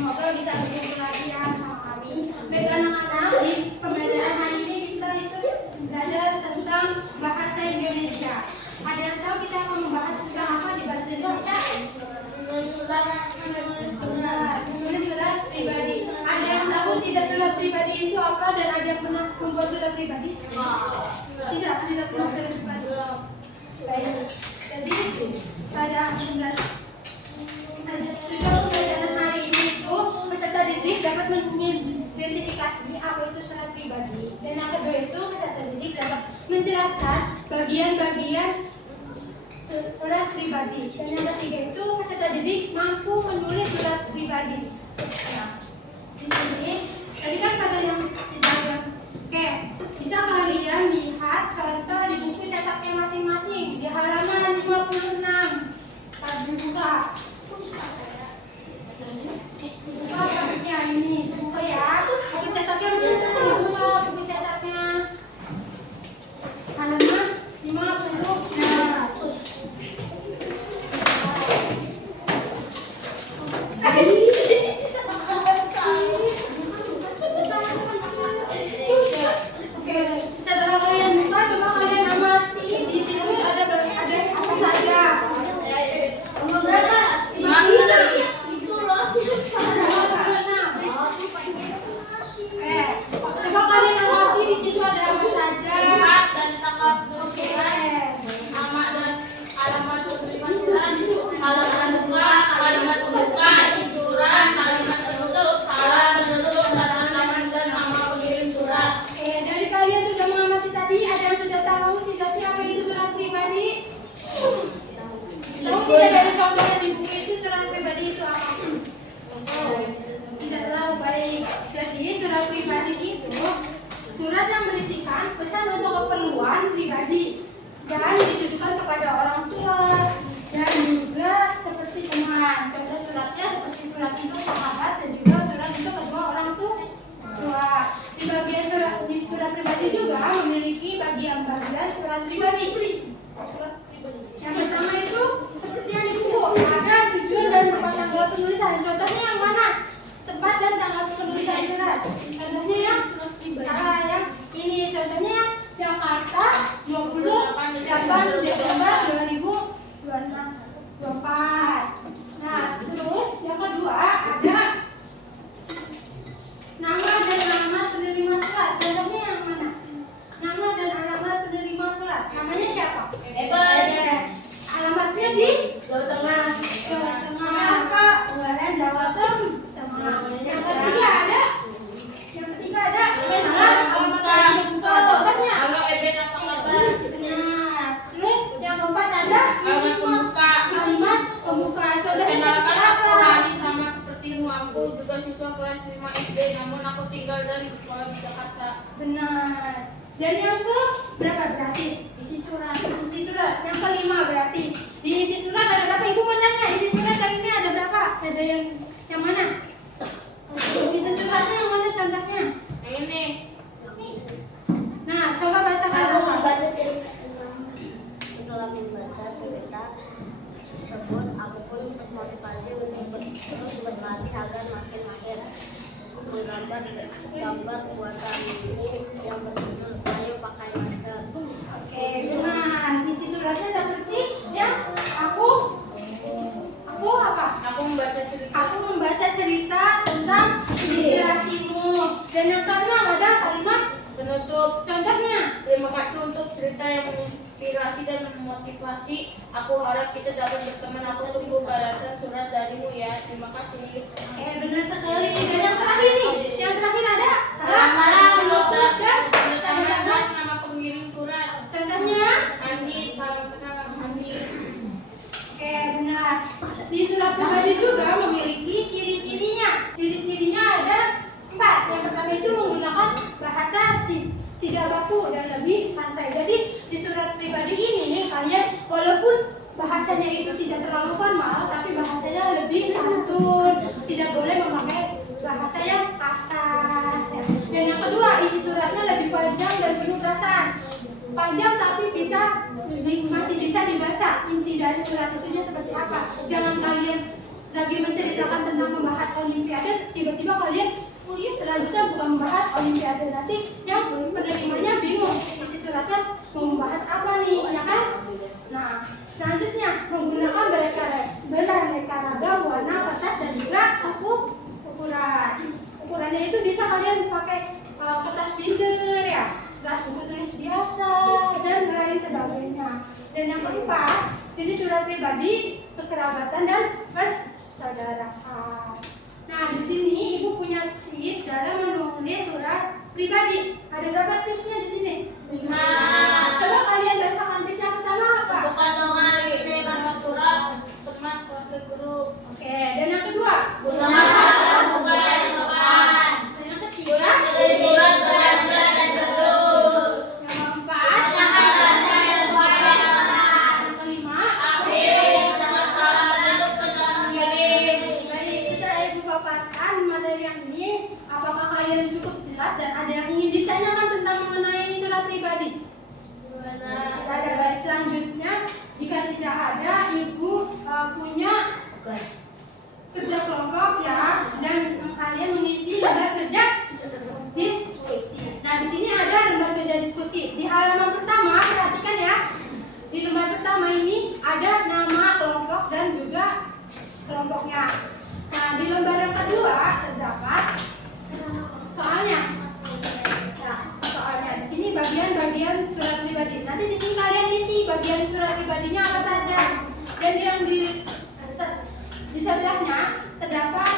Semoga bisa berkumpul lagi ya sama kami. Baik anak-anak, di pembelajaran hari ini kita itu belajar tentang bahasa Indonesia. Ada yang tahu kita akan membahas tentang apa di bahasa Indonesia? Menulis surat pribadi. Ada yang tahu tidak surat pribadi itu apa dan ada yang pernah membuat surat pribadi? Tidak pernah surat pribadi. Baik. Jadi pada pembelajaran hari ini itu peserta didik dapat mengidentifikasi apa itu surat pribadi, dan yang kedua itu peserta didik dapat menjelaskan bagian-bagian surat pribadi, dan yang ketiga itu peserta didik mampu menulis surat pribadi. Nah, di sini tadi kan pada yang tidak yang oke, bisa kalian lihat contoh di buku cetaknya masing-masing di halaman 56. Dibuka bukunya ini buku ya, buku cetaknya dibuka, buku cetaknya halaman 50. Oke, setelah kalian buka, coba kalian amati di sini ada apa saja. Coba kalian amati di situ ada apa saja. Dan tanggal nama dan alamat penerimaan surat, halaman buka, alamat pembuka, isi surat, kalimat penutup, salah penutup, halaman dan nama pengirim surat. Oke, dari kalian sudah mengamati tadi, ada yang sudah tahu tidak sih apa itu surat pribadi? Tahu tidak dari contohnya di buku itu surat pribadi itu apa? Tidak tahu. Baik, jadi surat pribadi itu surat yang berisikan pesan untuk keperluan pribadi dan ditujukan kepada orang tua dan juga seperti teman. Contoh suratnya seperti surat untuk sahabat dan juga surat untuk kedua orang tua. Di bagian surat pribadi juga memiliki bagian-bagian surat pribadi. Yang pertama itu seperti yang di buku, ada tujuan dan tempat tanggal penulisan. Contohnya yang mana? Tempat dan tanggal penulisan surat. Contohnya yang ini, contohnya Jakarta 28 Desember 2024. Nah, terus yang kedua ada nama dan alamat penerima surat. Contohnya yang mana? Nama dan alamat penerima surat. Namanya siapa? Alamatnya di Jawa Tengah. Kemudian Jawa Tengah. Yang ketiga ada contohnya. Kalau Eben apa kabar? Nah, terus yang keempat ada Kalimat pembuka. kalimat pembuka. Contohnya Kenalkan seperti aku apa? Hani, sama sepertimu. Aku juga siswa kelas 5 SD, namun aku tinggal dan sekolah di Jakarta. Benar. Dan yang ke berapa berarti? Isi surat. Yang kelima berarti. Di isi surat ada berapa? Ibu mau nanya, isi surat kali ini ada berapa? Ada yang mana? Isi suratnya yang mana contohnya? Yang ini. Nah, coba baca kalau Setelah membaca cerita tersebut, aku pun termotivasi untuk terus berlatih agar makin mahir menggambar gambar buatan ini yang berjudul "Ayo Pakai Masker". Oke, benar. Isi suratnya seperti yang aku apa? Aku membaca cerita. Aku membaca cerita tentang inspirasimu. Dan yang keenam ada kalimat Penutup. contohnya. Terima kasih untuk cerita yang menginspirasi dan memotivasi. Aku harap kita dapat berteman. Aku tunggu balasan surat darimu ya. Terima kasih. Oke, benar sekali. Dan yang terakhir nih, yang terakhir ada Salam penutup dan tanda tanda tangan tangan. dan nama pengirim surat. Contohnya. Hani, salam kenal Hani. Oke, benar. Di surat pribadi juga memiliki ciri-cirinya. Ciri-cirinya ada 4. Yang pertama itu menggunakan bahasa tidak baku dan lebih santai. Jadi di surat pribadi ini nih, kalian walaupun bahasanya itu tidak terlalu formal, tapi bahasanya lebih santun. Tidak boleh memakai bahasa yang kasar. Dan yang kedua, isi suratnya lebih panjang dan penuh perasaan. Panjang tapi masih bisa dibaca inti dari surat itunya seperti apa. Jangan kalian lagi menceritakan diceritakan tentang membahas olimpiade, tiba-tiba kalian selanjutnya bukan membahas olimpiade, nanti yang penerimanya bingung isi suratnya mau membahas apa nih, ya kan? Nah, selanjutnya menggunakan beraneka ragam warna, kertas, dan juga ukuran. Ukurannya itu bisa kalian pakai kertas binder ya, kertas buku tulis biasa, dan lain sebagainya. Dan yang keempat, jenis surat pribadi, kekerabatan, dan persaudaraan. Nah, di sini Ibu punya tips dalam menulis surat pribadi. Ada berapa tipsnya di sini? 5. Coba kalian bacakan tips yang pertama apa? Bukan doang nama surat teman keluarga guru. Oke, dan yang kedua? Nama surat bukan sopan. Dan yang ketiga? Surat keluarga dan guru. Yang keempat? Tanyakan bahasa yang sopan. Yang kelima? Akhiri dengan salah penduduk ke dalam mengirim. Baik, setelah Ibu paparkan materi yang ini, apakah kalian cukup jelas dan ada yang ingin ditanyakan tentang mengenai surat pribadi? Tidak ada. Baik, selanjutnya jika tidak ada, Ibu punya kerja kelompok ya, dan kalian mengisi lembar kerja diskusi. Nah, di sini ada lembar kerja diskusi. Di halaman pertama, perhatikan ya. Di lembar pertama ini ada nama kelompok dan juga kelompoknya. Nah, di lembar yang kedua terdapat soalnya. Nah, soalnya di sini bagian-bagian surat pribadi. Nanti di sini kalian isi bagian surat pribadinya apa saja. Dan yang di sebelahnya terdapat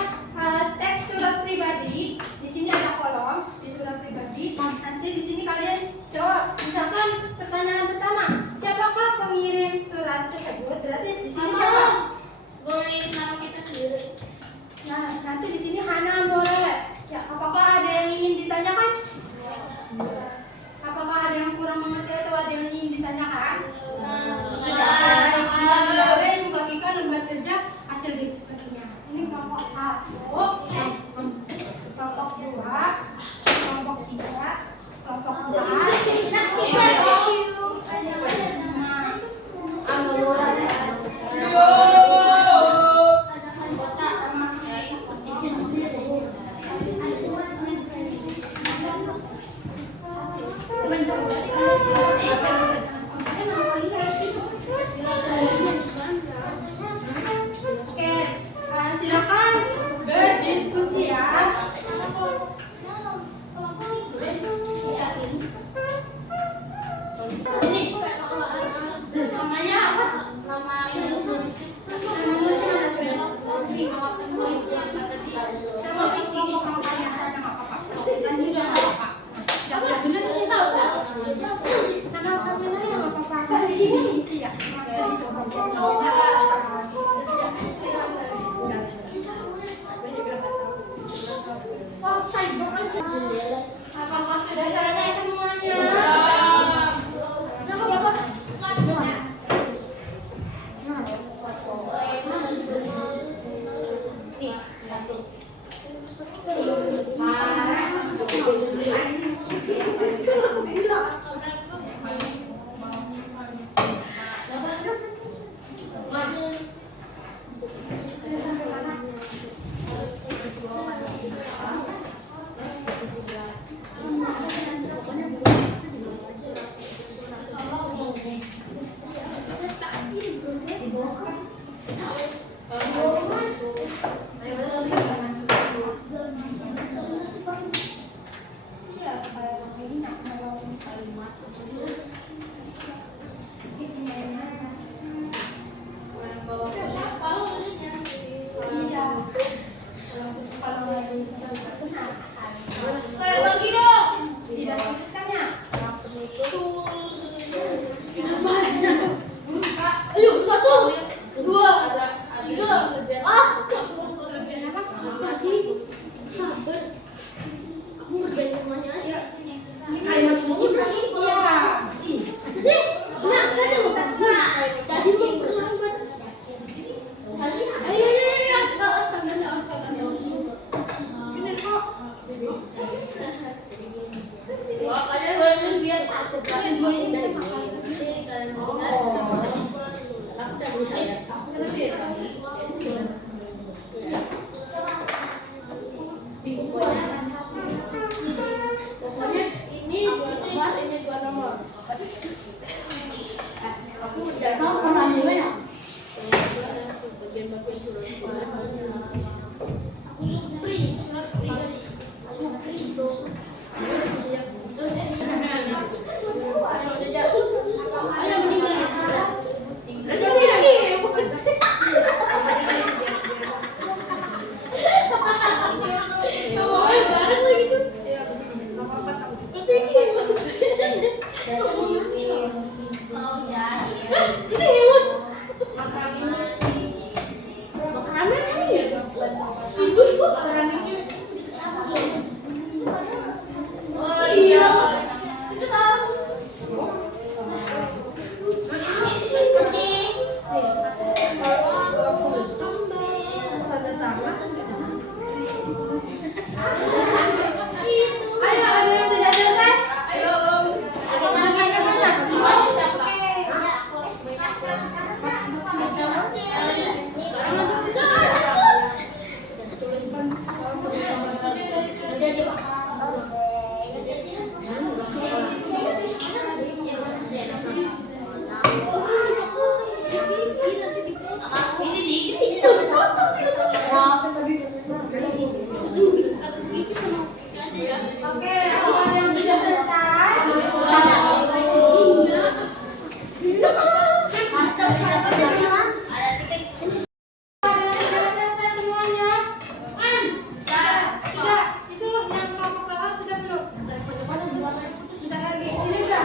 teks surat pribadi. Di sini ada kolom di surat pribadi. Nanti di sini kalian jawab. Misalkan pertanyaan pertama, siapakah pengirim surat tersebut? Berarti di sini siapa? Tulis nama kita sendiri. Nah, nanti di sini Hana Morales. Ya, apakah ada yang ingin ditanyakan? Apakah ada yang kurang mengerti atau ada yang ingin ditanyakan? Baik, Ibu bagikan lembar kerja hasil diskusinya. Ini kelompok 1, kelompok 2, kelompok 3, kelompok 4. Oke, silakan berdiskusi ya. Ini namanya apa? Nama penulis. Nama nulisnya mana coba? Nama penulis yang tadi. Sama Vicky, kalau kalian tanya nggak apa-apa. Dan juga nggak apa-apa. Jangan benar kita tahu nggak? Nama kameranya nggak apa-apa. Kan di sini isi ya. Oh, type aja. Apakah sudah selesai semuanya? Nggak apa-apa. Nih, satu. Bagi dong. Tidak tanya. Ayo, 1, 2, 3. Kelebihan apa? Masih sabar. Aku ngerjain semuanya aja. Ini kalimat semuanya berarti? Iya. Apa sih? Enggak, sekarang tadi mau terlambat. Ayo, astaga. Bener kok. Wah, kalian boleh biar satu kalian dua ini dari kalian mau aku udah bisa ya. Ayo, ada yang sudah selesai? Ayo. Mau sampai mana? Semuanya siapa? Oke, apa ada yang sudah selesai? Ada yang sudah selesai semuanya? Sudah. Itu yang kelompok belakang sudah belum? Sudah lagi. Ini udah.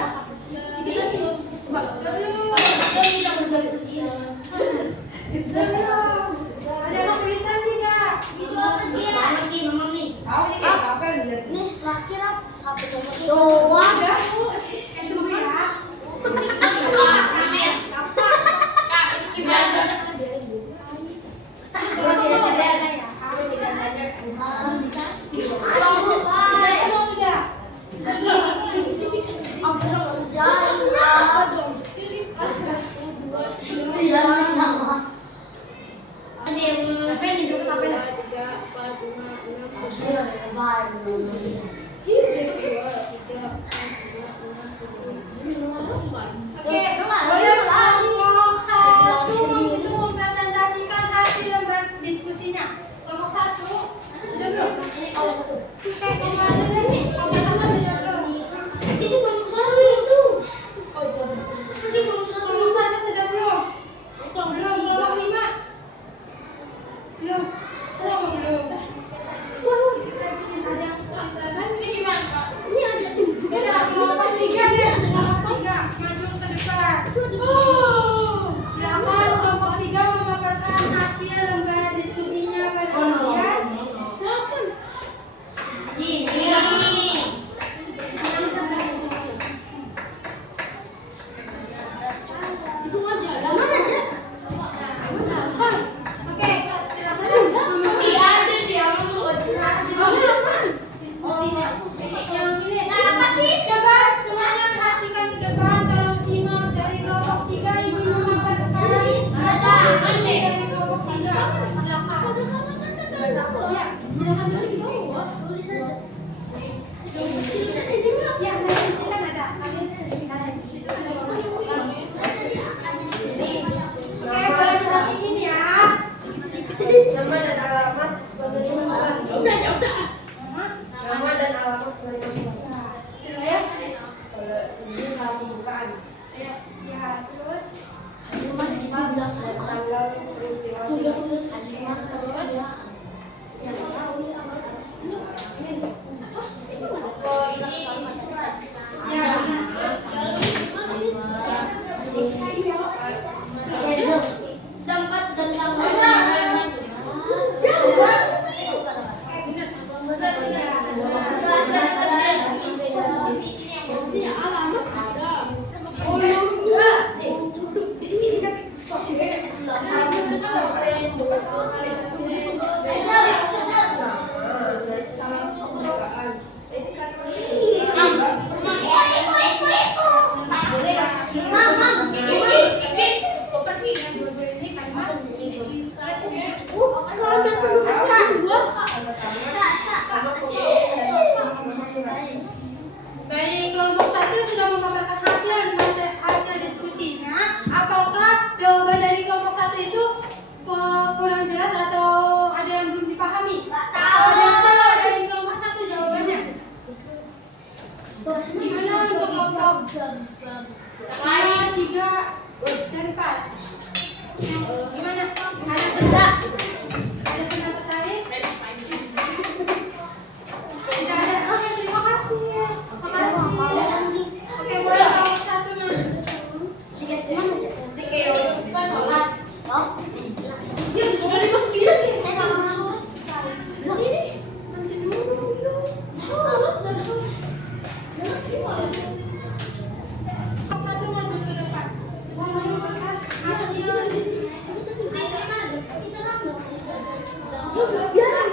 Dikit lagi. Coba. Sudah belum? Sudah belum? Ada yang kesulitan tidak? Tahu ini kayak apa yang dilihat? Sudah. Tunggu ya. Kalau tidak sadar saya. Aku tidak sadar. Sudah semua sudah. Oke, boleh kelompok satu itu mempresentasikan hasil lembar diskusinya. Kelompok satu sudah belum? Oke, kelompok satu deh. Kelompok satu sudah belum? Kelompok satu sudah belum? Belum. Kelompok lima belum. Kelompok belum. Ada yang kesulitan? Ini gimana? Beda, kelompok tiga deh. Kelompok tiga maju ke depan. Silakan kelompok tiga memaparkan hasil lembar diskusinya pada kalian. Oke, silakan nomor diskusinya. Yang ini. Coba semuanya perhatikan ke depan, tolong simak dari kelompok tiga ingin memaparkan hasil dari kelompok tiga. Silakan. Ya, silakan tulis di bawah. Ya, di sini kan ada. Ada di situ ada. Oke, boleh perhatiin ya. Nama dan alamat penerima surat. Nama dan alamat penerima surat. Ya. Kalau ini hasil bukaan. Ya, terus tanggal peristiwa. Baik, kelompok satu sudah memaparkan hasil diskusinya. Apakah jawaban dari kelompok satu itu kurang jelas atau ada yang belum dipahami? Ada yang salah dari kelompok satu jawabannya? Gimana untuk kelompok 2, 3, dan 4? Gimana? Ada pendapat lain? Tidak ada. Oke, terima kasih. Oke, boleh kelompok satu mas. Sudah dimasukin lagi. Satu maju ke depan. Memaparkan hasil diskusi. Biar.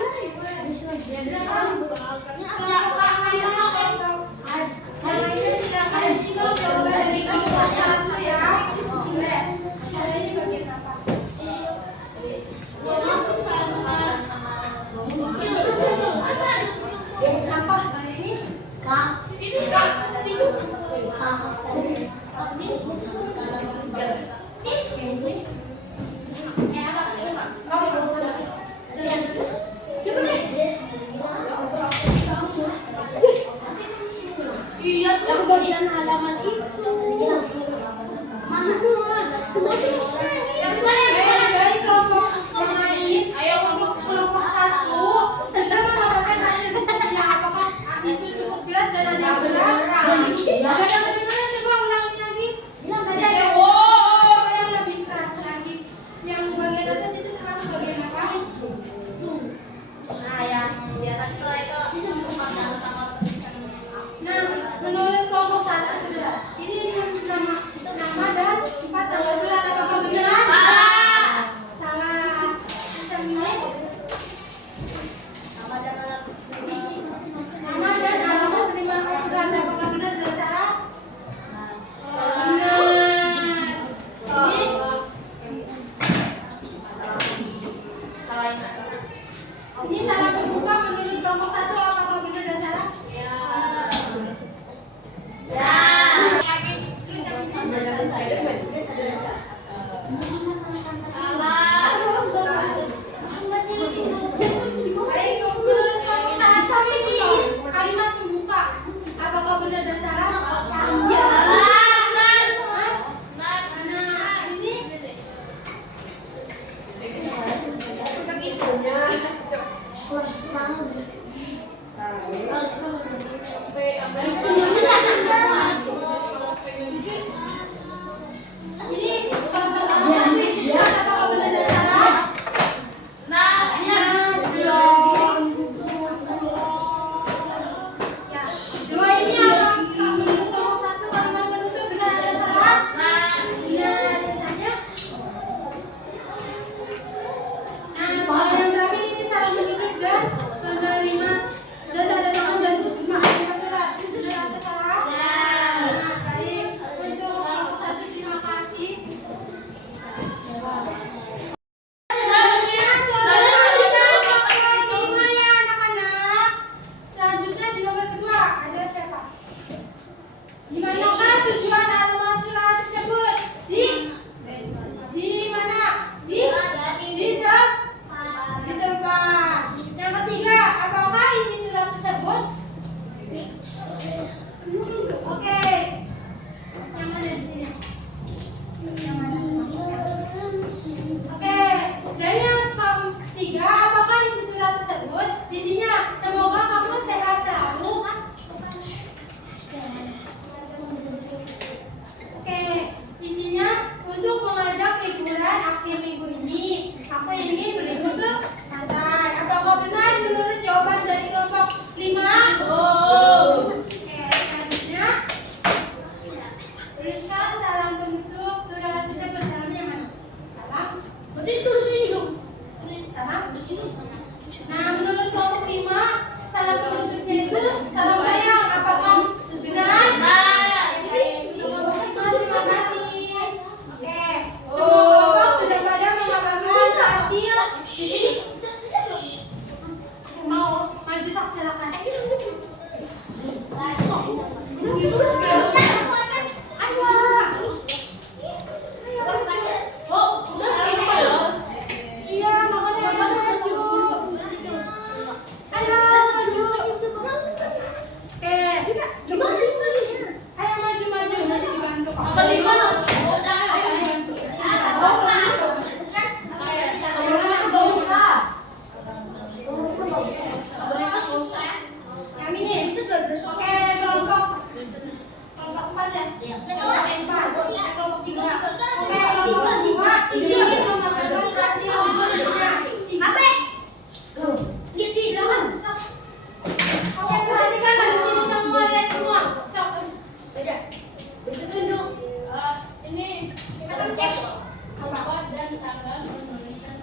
Ini salah pembuka menurut kelompok 1, apakah benar dan salah? Baik, menurut kelompok 1 ini kalimat pembuka, apakah benar dan salah? Iya. Di manakah tujuan alamat surat tersebut? Di mana? Di tempat. Yang ketiga, apakah isi surat tersebut? Oke. Yang mana di sini? Yang mana? Oke. Dan yang ketiga, apakah isi surat tersebut? Isinya, semoga kamu sehat selalu. Oke, isinya untuk mengajak liburan akhir minggu ini. Aku ingin berlibur ke pantai. Apakah benar menurut jawaban dari kelompok 5? Oke, selanjutnya tuliskan salam penutup surat tersebut. Salamnya mana? Salam. Berarti tulis ini dong. Salam di sini. Nah, menurut kelompok 5, salam penutupnya itu salam sayang. Apakah benar? Terima kasih. Oke, semua kelompok sudah pada mengatakan hasil. Di sini mau maju sok silakan. Iya, makanya maju. Ayo maju. Oke, ayo maju. Nanti dibantu kok. Yang ini. Oke, kelompok 4 ya. Kelompok 3. Oke, kelompok 2 ini mengatakan hasil ujiannya. Apa? Silakan. Oke, perhatikan di sini semua, lihat semua. Sok. Baca. Tunjuk. Ini apa? Dan tanggal penulisan.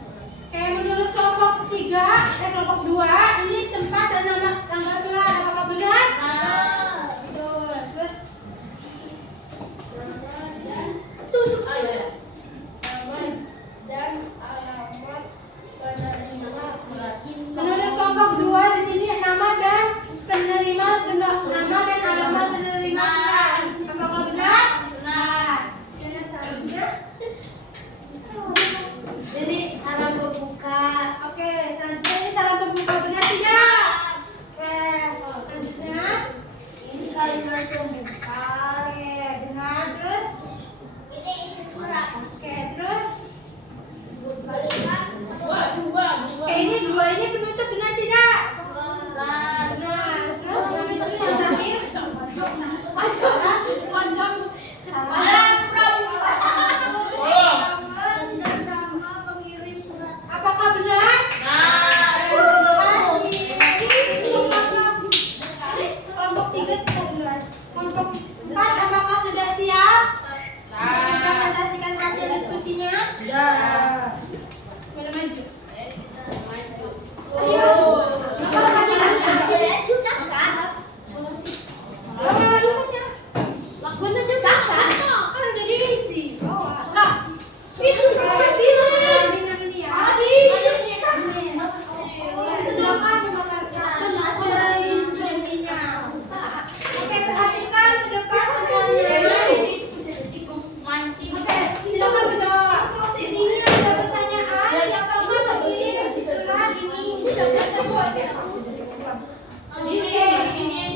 Oke, menurut kelompok 3, kelompok 2 ini tempat dan nama tanggal surat. Apakah benar? Betul. Terus tunjuk. Dan alamat penerima surat. Menurut kelompok 2 di sini nama dan penerima surat, nama dan alamat penerima surat. Apakah benar? Benar. Dan selanjutnya Jadi salam berbuka. oke, selanjutnya ini salam pembuka, benar tidak? Oke, selanjutnya Ini kalimat pembuka. oke, benar. Terus oke, terus oke, ini 2 ini penutup, benar tidak? Benar. Terus yang itu yang terakhir panjang. Apakah benar? Kelompok 3 kita duluan. Kelompok 4 apakah sudah siap? Kita presentasikan hasil diskusinya. Boleh maju.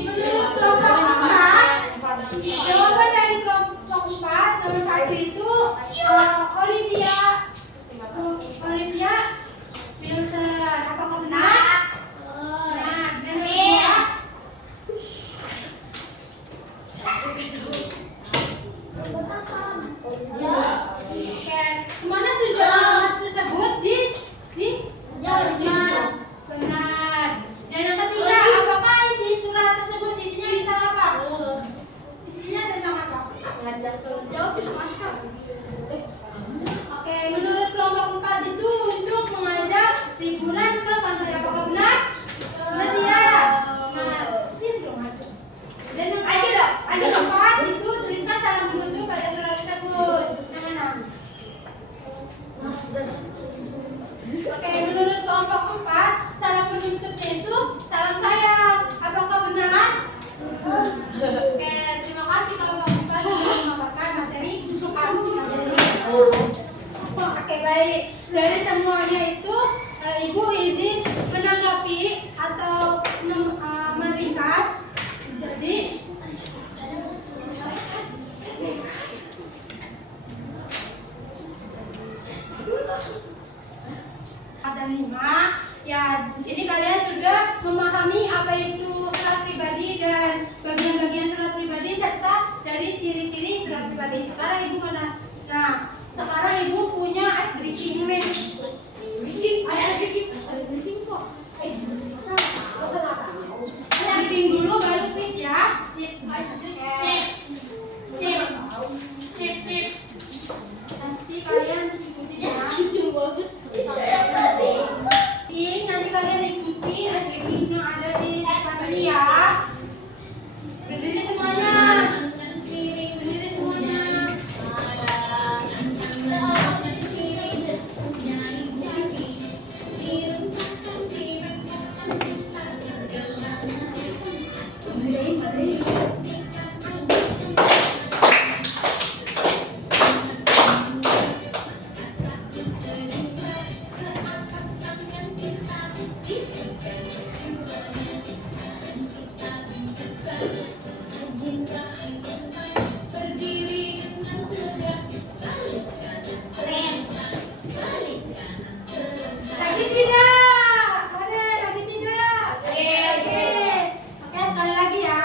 Menurut kelompok 4, jawaban dari kelompok 4 nomor 1 itu Olivia Wilson. Apakah benar? Nah, dan kedua oke, kemana tujuan tersebut? Di benar. Dan yang ketiga, apakah isi surat tersebut? Isinya tentang apa? Isinya tentang apa? Oke, menurut kelompok 4 itu untuk mengajak liburan ke pantai. Apakah benar? Benar tidak? Nah, sini dong aja. Dan yang keempat itu tuliskan salam menutup pada surat tersebut. Yang mana? Oke, menurut kelompok 4, salam penutupnya itu salam sayang. Apakah benar? Oke, terima kasih kelompok 4 sudah memaparkan materi susukan materi. Oke, baik. Dari semuanya itu, Ibu izin menanggapi atau meringkas. Jadi, ada 5. Ya, di sini kalian sudah memahami apa itu surat pribadi dan bagian-bagian surat pribadi serta dari ciri-ciri surat pribadi. Sekarang Ibu mana? Nah, sekarang Ibu punya ice breaking quiz. Ice breaking dulu baru quiz ya. Sip. Nanti kalian ikuti ya. Nanti kalian ikuti ice breaking yang ada di depan ini ya. Berdiri semuanya. Berdiri semuanya. Lagi tidak? Mana? Lagi tidak? Oke. Oke, sekali lagi ya.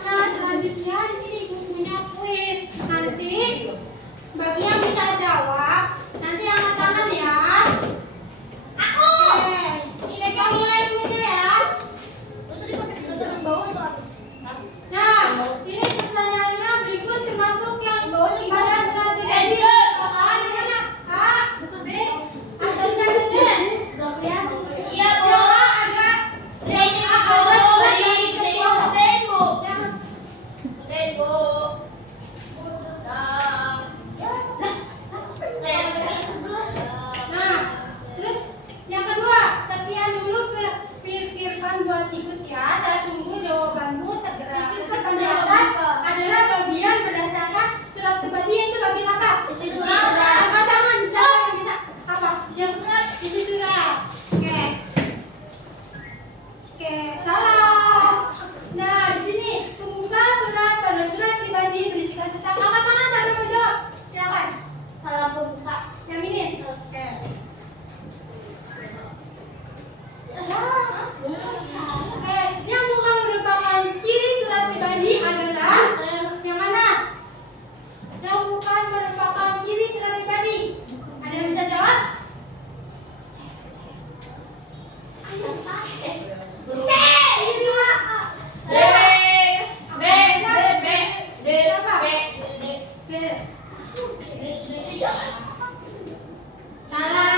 Nah, selanjutnya di sini Ibu punya kuis. Nanti bagi yang bisa jawab, nanti angkat tangan ya. Oke, kita mulai kuisnya ya. Nah, ini pertanyaannya berikut termasuk yang pada surat pribadi. Kan? Oke. Berarti jangan. Salah.